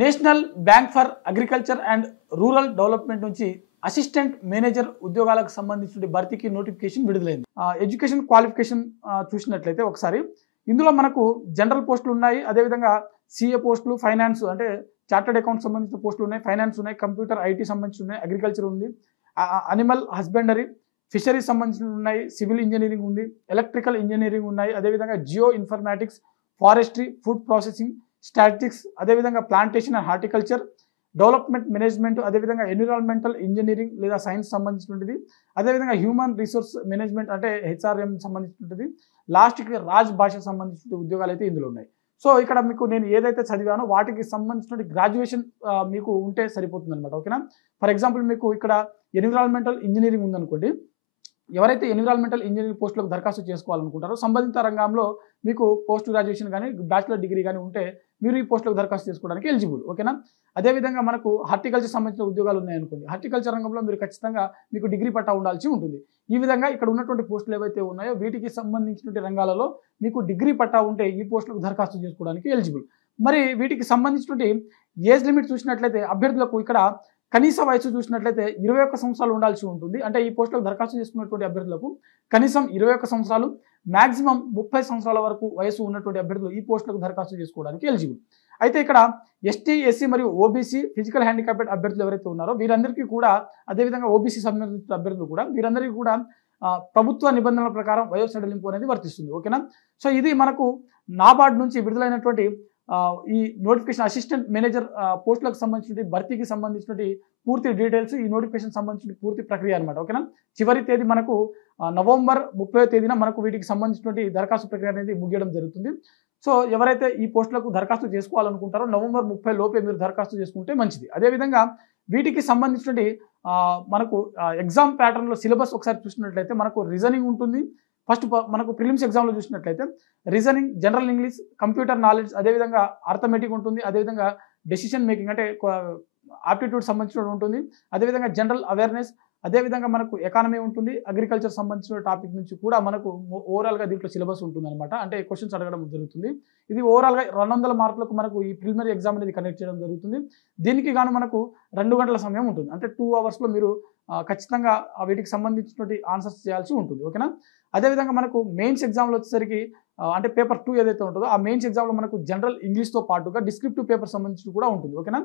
National bank for agriculture and rural development నుంచి assistant manager ఉద్యోగాలకు సంబంధించిన భర్తీకి నోటిఫికేషన్ విడుదలైంది. ఎడ్యుకేషన్ క్వాలిఫికేషన్ చూసినట్లయితే ఒకసారి ఇందులో మనకు జనరల్ పోస్టులు ఉన్నాయి, అదేవిధంగా సిఏ పోస్టులు, ఫైనాన్స్ అంటే చార్టర్డ్ అకౌంట్ సంబంధించిన పోస్టులు ఉన్నాయి, ఫైనాన్స్ ఉన్నాయి, కంప్యూటర్ ఐటీ సంబంధించి ఉన్నాయి, అగ్రికల్చర్ ఉంది, అనిమల్ హస్బెండరీ, ఫిషరీస్ సంబంధించిన ఉన్నాయి, సివిల్ ఇంజనీరింగ్ ఉంది, ఎలక్ట్రికల్ ఇంజనీరింగ్ ఉన్నాయి, అదేవిధంగా geo informatics, forestry, food processing, statistics, అదేవిధంగా plantation and horticulture, development management, అదేవిధంగా ఎన్విరాన్మెంటల్ ఇంజనీరింగ్ లేదా సైన్స్ సంబంధించినది, అదేవిధంగా హ్యూమన్ రిసోర్స్ మేనేజ్మెంట్ అంటే హెచ్ఆర్ఎం సంబంధించినది, లాస్ట్కి రాజ్ భాషకు సంబంధించిన ఉద్యోగాలు అయితే ఇందులో ఉన్నాయి. సో ఇక్కడ మీకు నేను ఏదైతే చదివానో వాటికి సంబంధించిన గ్రాడ్యుయేషన్ మీకు ఉంటే సరిపోతుంది అనమాట. ఓకేనా. ఫర్ ఎగ్జాంపుల్ మీకు ఇక్కడ ఎన్విరాన్మెంటల్ ఇంజనీరింగ్ ఉందనుకోండి, ఎవరైతే ఎన్విరాన్మెంటల్ ఇంజనీరింగ్ పోస్టులకు దరఖాస్తు చేసుకోవాలనుకుంటారో సంబంధిత రంగంలో మీకు పోస్ట్ గ్రాడ్యుయేషన్ కానీ బ్యాచిలర్ డిగ్రీ కానీ ఉంటే మీరు ఈ పోస్టులకు దరఖాస్తు చేసుకోవడానికి ఎలిజిబుల్. ఓకేనా. అదేవిధంగా మనకు హార్టికల్చర్ సంబంధించిన ఉద్యోగాలు ఉన్నాయనుకోండి, హార్టికల్చర్ రంగంలో మీరు ఖచ్చితంగా మీకు డిగ్రీ పట్టా ఉండాల్సి ఉంటుంది. ఈ విధంగా ఇక్కడ ఉన్నటువంటి పోస్టులు ఏవైతే ఉన్నాయో వీటికి సంబంధించినటువంటి రంగాలలో మీకు డిగ్రీ పట్టా ఉంటే ఈ పోస్టులకు దరఖాస్తు చేసుకోవడానికి ఎలిజిబుల్. మరి వీటికి సంబంధించినటువంటి ఏజ్ లిమిట్ చూసినట్లయితే అభ్యర్థులకు ఇక్కడ కనీస వయసు చూసినట్లయితే 21 సంవత్సరాలు ఉండాల్సి ఉంటుంది. అంటే ఈ పోస్టులకు దరఖాస్తు చేసుకున్నటువంటి అభ్యర్థులకు కనీసం 21 సంవత్సరాలు, మ్యాక్సిమం 30 సంవత్సరాల వరకు వయసు ఉన్నటువంటి అభ్యర్థులు ఈ పోస్టులకు దరఖాస్తు చేసుకోవడానికి ఎలిజిబుల్. అయితే ఇక్కడ ఎస్టీ, ఎస్సీ మరియు ఓబీసీ, ఫిజికల్ హ్యాండిక్యాప్డ్ అభ్యర్థులు ఎవరైతే ఉన్నారో వీరందరికీ కూడా, అదేవిధంగా ఓబీసీ సంబంధించిన అభ్యర్థులు కూడా వీరందరికీ కూడా ప్రభుత్వ నిబంధనల ప్రకారం వయో సడలింపు అనేది వర్తిస్తుంది. ఓకేనా. సో ఇది మనకు నాబార్డ్ నుంచి విడుదలైనటువంటి ఈ నోటిఫికేషన్ అసిస్టెంట్ మేనేజర్ పోస్టులకు సంబంధించిన భర్తీకి సంబంధించిన పూర్తి డీటెయిల్స్, ఈ నోటిఫికేషన్ సంబంధించిన పూర్తి ప్రక్రియ అనమాట. ఓకేనా. చివరి తేదీ మనకు నవంబర్ 30వ తేదీన మనకు వీటికి సంబంధించినటువంటి దరఖాస్తు ప్రక్రియ అనేది ముగియడం జరుగుతుంది. సో ఎవరైతే ఈ పోస్టులకు దరఖాస్తు చేసుకోవాలనుకుంటారో నవంబర్ 30 లోపే మీరు దరఖాస్తు చేసుకుంటే మంచిది. అదేవిధంగా వీటికి సంబంధించినటువంటి మనకు ఎగ్జామ్ ప్యాటర్న్లో సిలబస్ ఒకసారి చూసినట్లయితే మనకు రీజనింగ్ ఉంటుంది. ఫస్ట్ మనకు ప్రిలిమ్స్ ఎగ్జామ్లో చూసినట్లయితే reasoning, general English, computer knowledge, అదేవిధంగా అర్థమెటిక్ ఉంటుంది, అదేవిధంగా డెసిషన్ మేకింగ్ అంటే ఆప్టిట్యూడ్ సంబంధించిన ఉంటుంది, అదేవిధంగా జనరల్ అవేర్నెస్, అదేవిధంగా మనకు ఎకానమీ ఉంటుంది, అగ్రికల్చర్ సంబంధించిన టాపిక్ నుంచి కూడా మనకు ఓవరాల్గా దీంట్లో సిలబస్ ఉంటుంది అనమాట. అంటే క్వశ్చన్స్ అడగడం జరుగుతుంది. ఇది ఓవరాల్గా 200 మార్కులకు మనకు ఈ ప్రిలిమినరీ ఎగ్జామ్ అనేది కండక్ట్ చేయడం జరుగుతుంది. దీనికి గాను మనకు 2 గంటల సమయం ఉంటుంది. అంటే 2 అవర్స్లో మీరు ఖచ్చితంగా వీటికి సంబంధించినటువంటి ఆన్సర్స్ చేయాల్సి ఉంటుంది. ఓకేనా. అదేవిధంగా మనకు మెయిన్స్ ఎగ్జామ్లో వచ్చేసరికి అంటే పేపర్ 2 ఏదైతే ఉంటుందో ఆ మెయిన్స్ ఎగ్జామ్లో మనకు జనరల్ ఇంగ్లీష్తో పాటుగా డిస్క్రిప్టివ్ పేపర్ సంబంధించి కూడా ఉంటుంది. ఓకేనా.